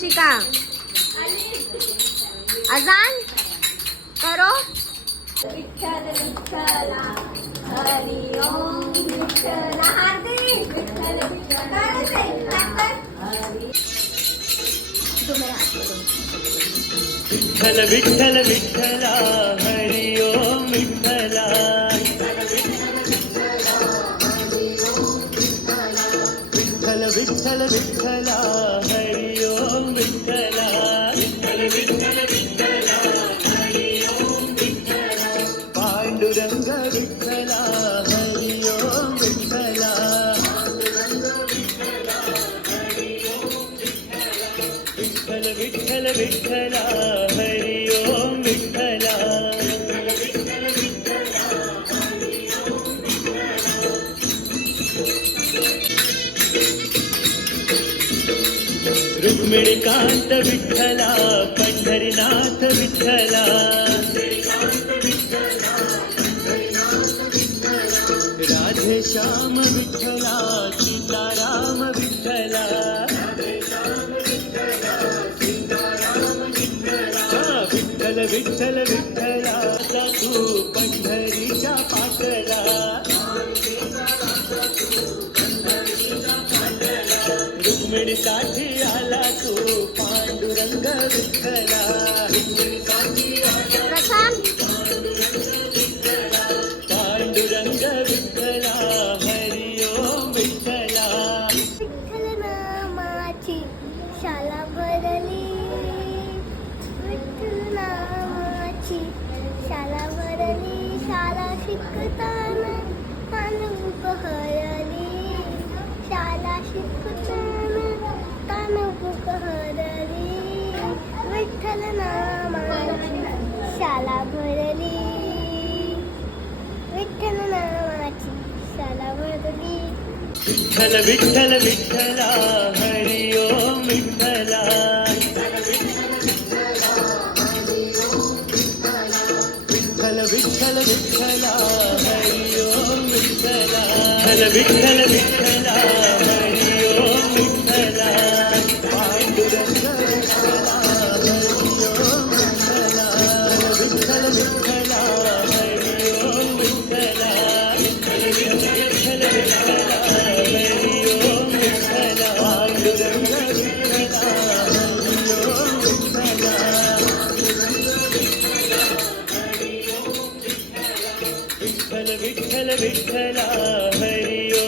शिका अजान? करो. विठ्ठल विठ्ठला हरी ओम विठ्ठला विठ्ठल विठ्ठल विठ्ठल विठ्ठला हरि ओम विठ्ठला. विठ्ठल विठ्ठल विठ्ठला हरि ರುಕ್ಮಿಣಿಕಾಂತ ವಿಠಲ ಪಂಡರಿನಾಥ ವಿಠಲ श्याम विठ्ठला सीताराम विठ्ठला. विठ्ठल विठ्ठल विठ्ठला. तू पंढरीच्या पाटला. रुक्मिणीसाठी आला तू पांडुरंग विठ्ठला. विठ्ठला विठ्ठला विठ्ठल नामाची शाला भरली. विठ्ठल नामाची शाला भरली. शाळा शिकताना तानूक हरली शाला शिकताना तानूक हरली विठ्ठल విఠల విఠల విఠల హరి ఓం విఠల విఠల విఠల విఠల హరి ఓం విఠల విఠల విఠల హరి ఓం విఠల హరి ఓం విఠల విఠల విఠల விட்டல விட்டலா ஹரியோ